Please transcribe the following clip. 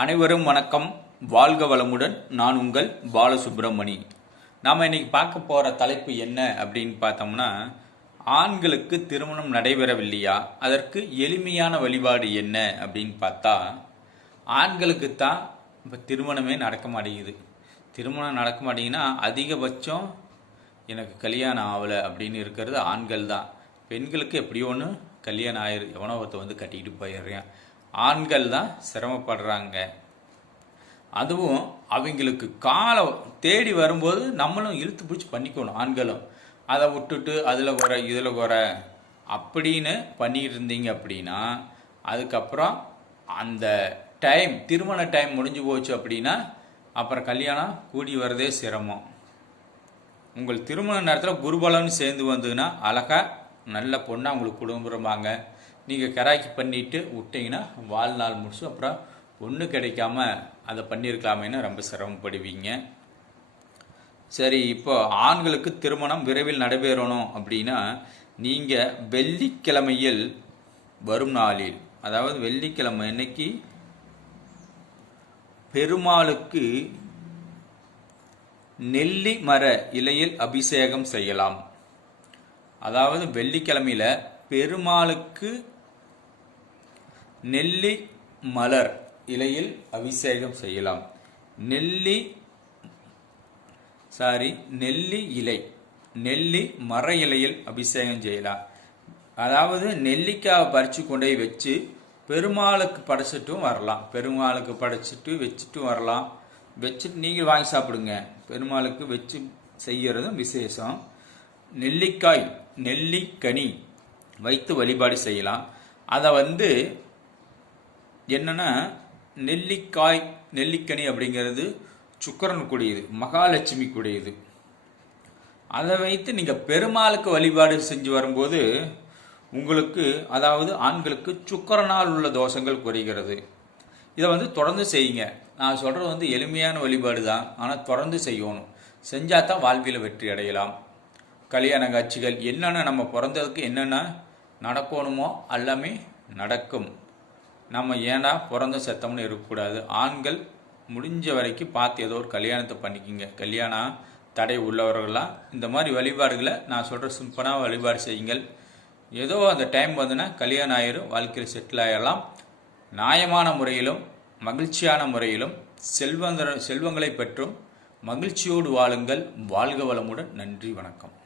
அனைவரும் வணக்கம். வாழ்க வளமுடன். நான் உங்கள் பாலசுப்ரமணி. நாம் இன்னைக்கு பார்க்க போகிற தலைப்பு என்ன அப்படின்னு பார்த்தோம்னா, ஆண்களுக்கு திருமணம் நடைபெறவில்லையா, அதற்கு எளிமையான வழிபாடு என்ன அப்படின்னு பார்த்தா, ஆண்களுக்கு தான் இப்போ திருமணமே நடக்க மாட்டேங்குது. திருமணம் நடக்க மாட்டேங்குன்னா அதிகபட்சம் எனக்கு கல்யாணம் ஆகலை அப்படின்னு இருக்கிறது ஆண்கள் தான். பெண்களுக்கு எப்படியோ ஒன்று கல்யாணம் ஆயிரு, எவனோ ஒருத்த வந்து கட்டிக்கிட்டு போயிடுறேன். ஆண்கள் தான் சிரமப்படுறாங்க. அதுவும் அவங்களுக்கு காலம் தேடி வரும்போது நம்மளும் இழுத்து பிடிச்சி பண்ணிக்கணும். ஆண்களும் அதை விட்டுட்டு அதில் குறை இதில் குறை அப்படின்னு பண்ணிக்கிட்டு இருந்தீங்க அப்படின்னா, அதுக்கப்புறம் அந்த டைம் திருமண டைம் முடிஞ்சு போச்சு அப்படின்னா அப்புறம் கல்யாணம் கூடி வரதே சிரமம். உங்கள் திருமண நேரத்தில் குருபலன்னு சேர்ந்து வந்ததுன்னா அழகாக நல்ல பொண்ணாக உங்களுக்கு குடும்பமாங்க. நீங்கள் கராக்கி பண்ணிவிட்டு விட்டிங்கன்னா வாழ்நாள் முடிச்சு அப்புறம் ஒன்று கிடைக்காம அதை பண்ணியிருக்கலாமேன்னு ரொம்ப சிரமப்படுவீங்க. சரி, இப்போ ஆண்களுக்கு திருமணம் விரைவில் நடைபெறணும் அப்படின்னா நீங்கள் வெள்ளிக்கிழமையில் வரும் நாளில், அதாவது வெள்ளிக்கிழமை இன்னைக்கு பெருமாளுக்கு நெல்லி மர இலையில் அபிஷேகம் செய்யலாம். அதாவது வெள்ளிக்கிழமையில் பெருமாளுக்கு நெல்லி மலர் இலையில் அபிஷேகம் செய்யலாம். நெல்லி இலை, நெல்லி மர இலையில் அபிஷேகம் செய்யலாம். அதாவது நெல்லிக்காவை பறித்து கொண்டு போய் வச்சு பெருமாளுக்கு படைச்சிட்டும் வரலாம். பெருமாளுக்கு படைச்சிட்டு வச்சுட்டும் வரலாம். வச்சுட்டு நீங்கள் வாங்கி சாப்பிடுங்க. பெருமாளுக்கு வச்சு செய்கிறதும் விசேஷம். நெல்லிக்காய், நெல்லிக்கனி வைத்து வழிபாடு செய்யலாம். அதை என்னன்னா, நெல்லிக்காய் நெல்லிக்கனி அப்படிங்கிறது சுக்கிரன் கூடியது, மகாலட்சுமி கூடியது. அதை வைத்து நீங்கள் பெருமாளுக்கு வழிபாடு செஞ்சு வரும்போது உங்களுக்கு, அதாவது ஆண்களுக்கு சுக்கிரனால் உள்ள தோஷங்கள் குறைகிறது. இதை தொடர்ந்து செய்யுங்க. நான் சொல்கிறது எளிமையான வழிபாடு தான், ஆனால் தொடர்ந்து செய்யணும். செஞ்சால் தான் வாழ்வியில் வெற்றி அடையலாம். கல்யாண காட்சிகள் என்னென்ன நம்ம பிறந்ததுக்கு என்னென்ன நடக்கணுமோ எல்லாமே நடக்கும். நம்ம ஏன்னா பிறந்த சத்தம்னு இருக்கக்கூடாது. ஆண்கள் முடிஞ்ச வரைக்கும் பார்த்து ஏதோ ஒரு கல்யாணத்தை பண்ணிக்கிங்க. கல்யாணம் தடை உள்ளவர்களாம் இந்த மாதிரி வழிபாடுகளை நான் சொல்கிற சிம்பிளாக வழிபாடு செய்யுங்கள். ஏதோ அந்த டைம் வந்துன்னா கல்யாணம் ஆயிரும், வாழ்க்கையில் செட்டில் ஆகிடலாம். நியாயமான முறையிலும் மகிழ்ச்சியான முறையிலும் செல்வங்களை பெற்றும் மகிழ்ச்சியோடு வாழுங்கள். வாழ்க வளமுடன். நன்றி, வணக்கம்.